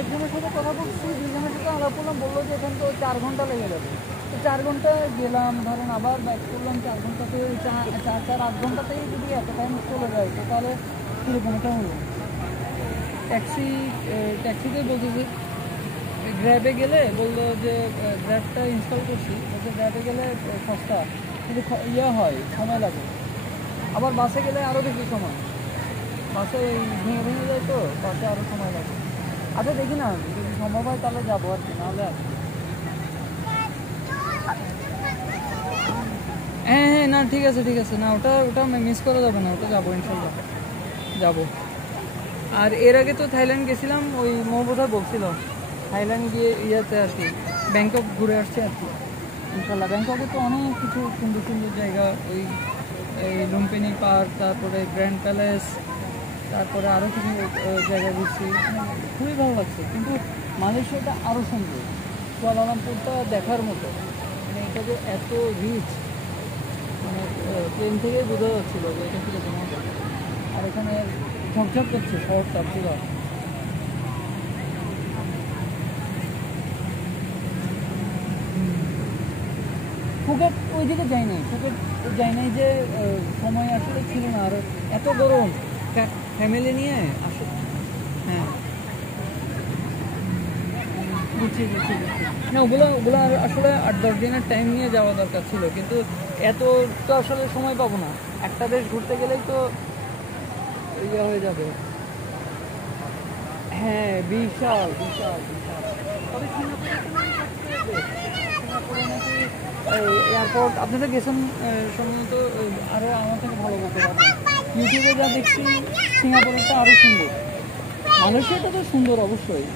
একজনের সাথে কথা বলছি, দুজনের সাথে আলাপ করলাম, বললো যে এখান তো 4 ঘন্টা লেগে যাবে। তো 4 ঘন্টা গেলাম, ধরেন আবার ব্যাক করলাম 4 ঘন্টাতে, 8 ঘন্টাতেই যদি এত টাইম চলে যায় তো তাহলে কীরকম এটা হলো। ট্যাক্সিতে বলতেছি, গ্র্যাবে গেলে বললো যে গ্র্যাবটা ইনস্টল করছি, বলছে গ্র্যাবে গেলে সস্তা, কিন্তু হয়, সময় লাগে। আবার বাসে গেলে আরও বেশি সময়, বাসে ভেঙে ভেঙে যায়, তো বাসে আরও সময় লাগে। আচ্ছা দেখি না, যদি সম্ভব হয় তাহলে যাবো আর কি, নাহলে আর হ্যাঁ হ্যাঁ, না ঠিক আছে ঠিক আছে, না ওটা ওটা মিস করা যাবে না, ওটা যাবো ইনশাল্লাহ, যাবো। আর এর আগে তো থাইল্যান্ড গেছিলাম, ওই মহবোধা বলছিল থাইল্যান্ড গিয়ে ইয়াতে আর কি ব্যাংকক ঘুরে আসছে আর কি ইনশাল্লাহ। ব্যাংককে তো অনেক কিছু সুন্দর সুন্দর জায়গা, ওই এই লুম্পিনি পার্ক, তারপরে গ্র্যান্ড প্যালেস, তারপরে আরও কিছু জায়গা ঘুরছি, খুবই ভালো লাগছে। কিন্তু মালয়েশিয়াটা আরও সুন্দর, কুয়ালালামপুরটা দেখার মতো, মানে এটা যে এত রিচ, মানে প্লেন থেকে বোঝা যাচ্ছিলো যে এটা কীরকম হবে। আর এখানে ঝকঝক করছে শহরটা পুরো। ফুকেট ওই দিকে যাই নাই, ফুকেট যাই নাই যে সময় আসলে ছিল না, আর এত গরম, ফ্যামিলি নিয়ে আসো। হ্যাঁ বুঝছি বুঝছি বুঝছি, না ওগুলো ওগুলো আসলে 8-10 দিনের টাইম নিয়ে যাওয়া দরকার ছিল, কিন্তু এত তো আসলে সময় পাবো না। একটা দেশ ঘুরতে গেলেই তো ইয়ে হয়ে যাবে। হ্যাঁ বিশাল বিশাল বিশাল। তবে সিঙ্গাপুরে নাকি এয়ারপোর্ট, আপনারা গেছেন সম্ভবত, আরও আমার থেকে ভালো বলতে পারবেন। ইউটিউবে যা দেখছি সিঙ্গাপুরটা আরও সুন্দর, মালয়েশিয়াটা তো সুন্দর অবশ্যই।